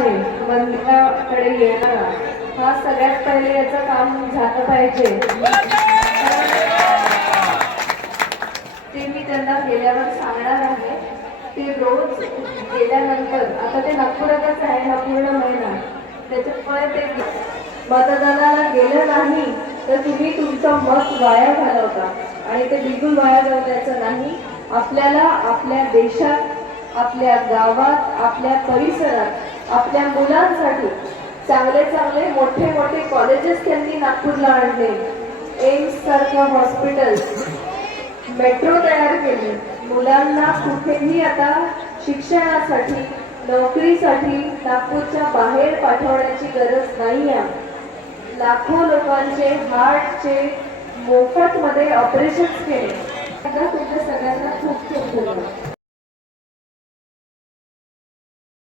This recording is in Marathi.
आहे. मंदिराकडे येणारा. हा सगळ्यात पहिले याचं काम झालं पाहिजे. ते मी त्यांना गेल्यावर सांगणार आहे. ते रोज गेल्यानंतर आता ते नागपुरातच आहे हा पूर्ण महिना. त्याच्यामुळे ते मतदानाला गेलं नाही तर तुम्ही तुमचं मत वाया घालवता. आणि ते बिलकुल वाया घालवायचं नाही. आपल्याला आपल्या देशात आपल्या गावात आपल्या परिसरात आपल्या मुलांसाठी चांगले चांगले मोठे मोठे कॉलेजेस त्यांनी नागपूरला आणले. एम्स सारखं हॉस्पिटल मेट्रो तयार केली. मुलांना कुठेही आता शिक्षणासाठी नोकरीसाठी नागपूरच्या बाहेर पाठवण्याची गरज नाही आहे लाखो लोकांचे हार्टचे मोफत मध्ये ऑपरेशन केले.